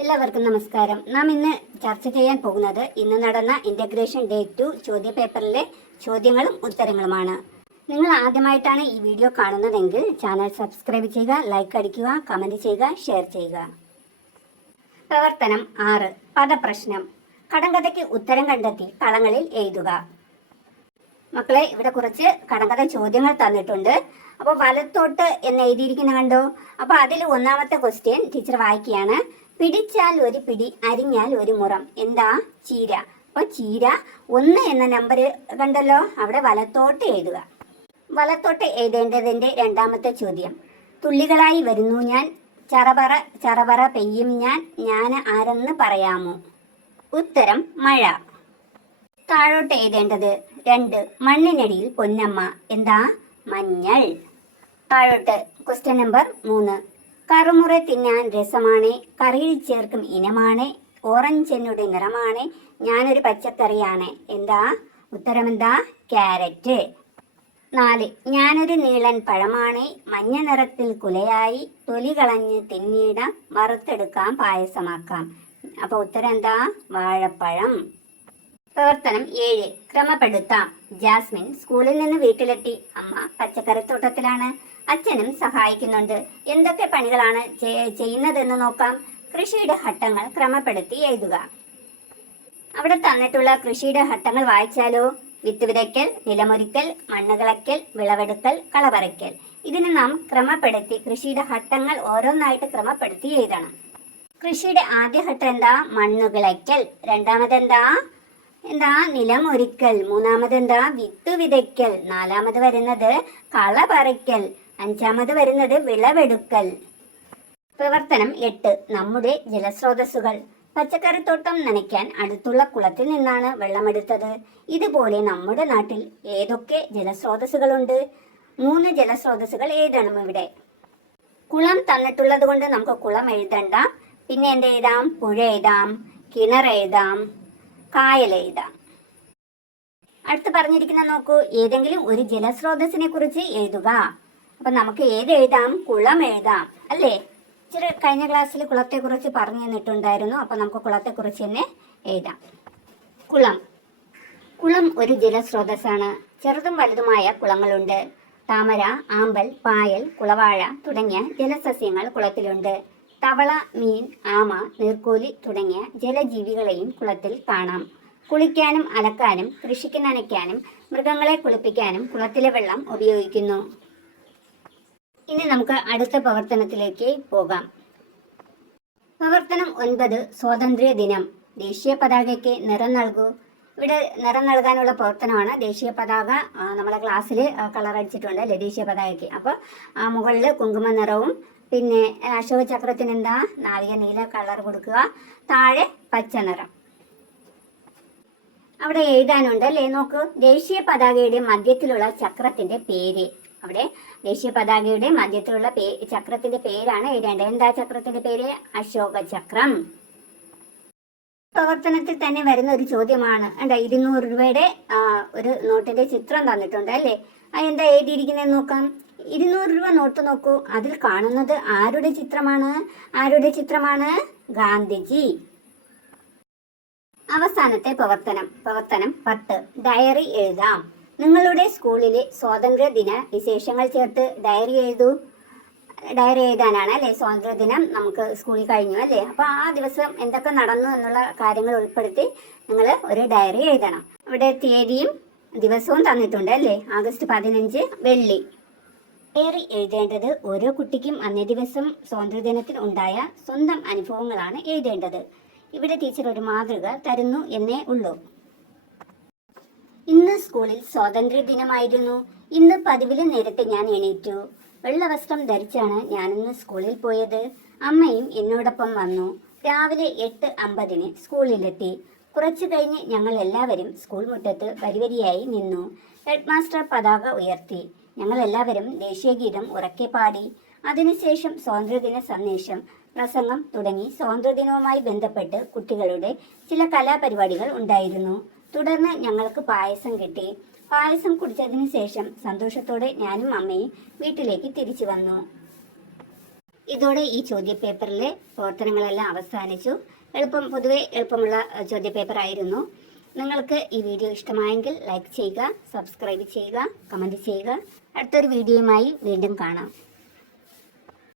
എല്ലാവർക്കും നമസ്കാരം. നാം ഇന്ന് ചർച്ച ചെയ്യാൻ പോകുന്നത് ഇന്ന് നടന്ന ഇന്റഗ്രേഷൻ ഡേ 2 ചോദ്യപേപ്പറിലെ ചോദ്യങ്ങളും ഉത്തരങ്ങളുമാണ്. നിങ്ങൾ ആദ്യമായിട്ടാണ് ഈ വീഡിയോ കാണുന്നതെങ്കിൽ ചാനൽ സബ്സ്ക്രൈബ് ചെയ്യുക, ലൈക്ക് അടിക്കുക, കമന്റ് ചെയ്യുക, ഷെയർ ചെയ്യുക. പ്രവർത്തനം 6. പദപ്രശ്നം. കടങ്കഥയ്ക്ക് ഉത്തരം കണ്ടെത്തി കളങ്ങളിൽ എഴുതുക. മക്കളെ, ഇവിടെ കുറച്ച് കടങ്കഥ ചോദ്യങ്ങൾ തന്നിട്ടുണ്ട്. അപ്പോൾ വലത്തോട്ട് എന്ന് എഴുതിയിരിക്കുന്ന കണ്ടോ? അപ്പോൾ അതിൽ ഒന്നാമത്തെ ക്വസ്റ്റ്യൻ ടീച്ചർ വായിക്കുകയാണ്. പിടിച്ചാൽ ഒരു പിടി, അരിഞ്ഞാൽ ഒരു മുറം. എന്താ? ചീര. അപ്പോൾ ചീര 1 എന്ന നമ്പർ കണ്ടല്ലോ, അവിടെ വലത്തോട്ട് എഴുതുക. വലത്തോട്ട് എഴുതേണ്ടതിൻ്റെ രണ്ടാമത്തെ ചോദ്യം. തുള്ളികളായി വരുന്നു ഞാൻ, ചറപറ ചറപറ പെയ്യും ഞാൻ ആരെന്ന് പറയാമോ? ഉത്തരം മഴ. താഴോട്ട് എഴുതേണ്ടത് 2. മണ്ണിനടിയിൽ പൊന്നമ്മ. എന്താ? മഞ്ഞൾ. താഴോട്ട് ക്വസ്റ്റ്യൻ നമ്പർ 3. കറുമുറ തിന്നാൻ രസമാണ്, കറിയിൽ ചേർക്കും ഇനമാണ്, ഓറഞ്ചെന്നുടെ നിറമാണ്, ഞാനൊരു പച്ചക്കറിയാണ്. എന്താ? ഉത്തരം എന്താ? ക്യാരറ്റ്. 4. ഞാനൊരു നീളൻ പഴമാണ്, മഞ്ഞ നിറത്തിൽ കുലയായി, തൊലി കളഞ്ഞ് തിന്നിടാം, വറുത്തെടുക്കാം, പായസമാക്കാം. അപ്പോൾ ഉത്തരം എന്താ? വാഴപ്പഴം. പ്രവർത്തനം 7. ക്രമപ്പെടുത്താം. ജാസ്മിൻ സ്കൂളിൽ നിന്ന് വീട്ടിലെത്തി. അമ്മ പച്ചക്കറിത്തോട്ടത്തിലാണ്. അച്ഛനും സഹായിക്കുന്നുണ്ട്. എന്തൊക്കെ പണികളാണ് ചെയ്യുന്നതെന്ന് നോക്കാം. കൃഷിയുടെ ഘട്ടങ്ങൾ ക്രമപ്പെടുത്തി എഴുതുക. അവിടെ തന്നിട്ടുള്ള കൃഷിയുടെ ഘട്ടങ്ങൾ വായിച്ചാലോ? വിത്ത് വിതയ്ക്കൽ, നിലമൊരുക്കൽ, മണ്ണ് കിളയ്ക്കൽ, വിളവെടുക്കൽ, കളപറിക്കൽ. ഇതിന് നാം ക്രമപ്പെടുത്തി കൃഷിയുടെ ഘട്ടങ്ങൾ ഓരോന്നായിട്ട് ക്രമപ്പെടുത്തി എഴുതണം. കൃഷിയുടെ ആദ്യ ഘട്ടം എന്താ? മണ്ണ് കിളയ്ക്കൽ. രണ്ടാമതെന്താ? നിലമൊരുക്കൽ. മൂന്നാമതെന്താ? വിത്ത് വിതയ്ക്കൽ. നാലാമത് വരുന്നത് കളപറിക്കൽ. അഞ്ചാമത് വരുന്നത് വിളവെടുക്കൽ. പ്രവർത്തനം 8. നമ്മുടെ ജലസ്രോതസ്സുകൾ. പച്ചക്കറിത്തോട്ടം നനയ്ക്കാൻ അടുത്തുള്ള കുളത്തിൽ നിന്നാണ് വെള്ളമെടുത്തത്. ഇതുപോലെ നമ്മുടെ നാട്ടിൽ ഏതൊക്കെ ജലസ്രോതസ്സുകളുണ്ട്? 3 ജലസ്രോതസ്സുകൾ എഴുതണം ഇവിടെ. കുളം തന്നിട്ടുള്ളത് കൊണ്ട് നമുക്ക് കുളം എഴുതണ്ട. പിന്നെ എന്ത് എഴുതാം? പുഴ എഴുതാം, കിണർ എഴുതാം, കായൽ എഴുതാം. അടുത്ത് പറഞ്ഞിരിക്കുന്ന നോക്കൂ. ഏതെങ്കിലും ഒരു ജലസ്രോതസ്സിനെ കുറിച്ച് എഴുതുക. അപ്പൊ നമുക്ക് ഏത് എഴുതാം? കുളം എഴുതാം അല്ലേ? കഴിഞ്ഞ ക്ലാസ്സിൽ കുളത്തെ കുറിച്ച് പറഞ്ഞു തന്നിട്ടുണ്ടായിരുന്നു. അപ്പൊ നമുക്ക് കുളത്തെ കുറിച്ച് തന്നെ എഴുതാം. കുളം ഒരു ജലസ്രോതസ്സാണ്. ചെറുതും വലുതുമായ കുളങ്ങളുണ്ട്. താമര, ആമ്പൽ, പായൽ, കുളവാഴ തുടങ്ങിയ ജലസസ്യങ്ങൾ കുളത്തിലുണ്ട്. തവള, മീൻ, ആമ, നീർക്കോലി തുടങ്ങിയ ജലജീവികളെയും കുളത്തിൽ കാണാം. കുളിക്കാനും അലക്കാനും കൃഷിക്ക് നനയ്ക്കാനും മൃഗങ്ങളെ കുളിപ്പിക്കാനും കുളത്തിലെ വെള്ളം ഉപയോഗിക്കുന്നു. ഇനി നമുക്ക് അടുത്ത പ്രവർത്തനത്തിലേക്ക് പോകാം. പ്രവർത്തനം 9. സ്വാതന്ത്ര്യ ദിനം. ദേശീയ പതാകയ്ക്ക് നിറം നൽകൂ. ഇവിടെ നിറം നൽകാനുള്ള പ്രവർത്തനമാണ്. ദേശീയ പതാക നമ്മളെ ക്ലാസ്സിൽ കളർ അടിച്ചിട്ടുണ്ട് അല്ലേ ദേശീയ പതാകയ്ക്ക്. അപ്പോൾ മുകളിൽ കുങ്കുമ നിറവും പിന്നെ അശോക ചക്രത്തിന് എന്താ? നാവിക നീല കളർ കൊടുക്കുക. താഴെ പച്ച നിറം. അവിടെ എഴുതാനുണ്ട് അല്ലേ? നോക്കൂ. ദേശീയ പതാകയുടെ മധ്യത്തിലുള്ള ചക്രത്തിന്റെ പേര്. അവിടെ ദേശീയ പതാകയുടെ മധ്യത്തിലുള്ള ചക്രത്തിന്റെ പേരാണ് എഴുതേണ്ടത്. എന്താ ചക്രത്തിന്റെ പേര്? അശോക ചക്രം. പ്രവർത്തനത്തിൽ തന്നെ വരുന്ന ഒരു ചോദ്യമാണ്. 200 രൂപയുടെ ഒരു നോട്ടിന്റെ ചിത്രം തന്നിട്ടുണ്ട് അല്ലേ? എന്താ എഴുതിയിരിക്കുന്നത് നോക്കാം. 200 രൂപ നോട്ട് നോക്കൂ. അതിൽ കാണുന്നത് ആരുടെ ചിത്രമാണ്? ഗാന്ധിജി. അവസാനത്തെ പ്രവർത്തനം 10. ഡയറി എഴുതാം. നിങ്ങളുടെ സ്കൂളിലെ സ്വാതന്ത്ര്യ ദിന വിശേഷങ്ങൾ ചേർത്ത് ഡയറി എഴുതൂ. ഡയറി എഴുതാനാണ് അല്ലേ? സ്വാതന്ത്ര്യ ദിനം നമുക്ക് സ്കൂളിൽ കഴിഞ്ഞു അല്ലേ? അപ്പോൾ ആ ദിവസം എന്തൊക്കെ നടന്നു എന്നുള്ള കാര്യങ്ങൾ ഉൾപ്പെടുത്തി നിങ്ങൾ ഒരു ഡയറി എഴുതണം. ഇവിടെ തീയതിയും ദിവസവും തന്നിട്ടുണ്ട് അല്ലേ? ആഗസ്റ്റ് 15 വെള്ളി. ഡയറി എഴുതേണ്ടത് ഓരോ കുട്ടിക്കും അന്നേ ദിവസം സ്വാതന്ത്ര്യദിനത്തിൽ ഉണ്ടായ സ്വന്തം അനുഭവങ്ങളാണ് എഴുതേണ്ടത്. ഇവിടെ ടീച്ചർ ഒരു മാതൃക തരുന്നു എന്നേ ഉള്ളൂ. ഇന്ന് സ്കൂളിൽ സ്വാതന്ത്ര്യ ദിനമായിരുന്നു. ഇന്ന് പതിവില് നേരത്തെ ഞാൻ എണീറ്റു. വെള്ളവസ്ത്രം ധരിച്ചാണ് ഞാനിന്ന് സ്കൂളിൽ പോയത്. അമ്മയും എന്നോടൊപ്പം വന്നു. രാവിലെ 8:50 സ്കൂളിലെത്തി. കുറച്ചു കഴിഞ്ഞ് ഞങ്ങൾ എല്ലാവരും സ്കൂൾ മുറ്റത്ത് വരിവരിയായി നിന്നു. ഹെഡ് മാസ്റ്റർ പതാക ഉയർത്തി. ഞങ്ങൾ എല്ലാവരും ദേശീയഗീതം ഉറക്കെ പാടി. അതിനുശേഷം സ്വാതന്ത്ര്യദിന സന്ദേശം, പ്രസംഗം തുടങ്ങി സ്വാതന്ത്ര്യദിനവുമായി ബന്ധപ്പെട്ട് കുട്ടികളുടെ ചില കലാപരിപാടികൾ ഉണ്ടായിരുന്നു. തുടർന്ന് ഞങ്ങൾക്ക് പായസം കിട്ടി. പായസം കുടിച്ചതിന് ശേഷം സന്തോഷത്തോടെ ഞാനും അമ്മയും വീട്ടിലേക്ക് തിരിച്ചു വന്നു. ഇതോടെ ഈ ചോദ്യപേപ്പറിലെ പ്രവർത്തനങ്ങളെല്ലാം അവസാനിച്ചു. പൊതുവെ എളുപ്പമുള്ള ചോദ്യപേപ്പർ ആയിരുന്നു. നിങ്ങൾക്ക് ഈ വീഡിയോ ഇഷ്ടമായെങ്കിൽ ലൈക്ക് ചെയ്യുക, സബ്സ്ക്രൈബ് ചെയ്യുക, കമൻറ്റ് ചെയ്യുക. അടുത്തൊരു വീഡിയോയുമായി വീണ്ടും കാണാം.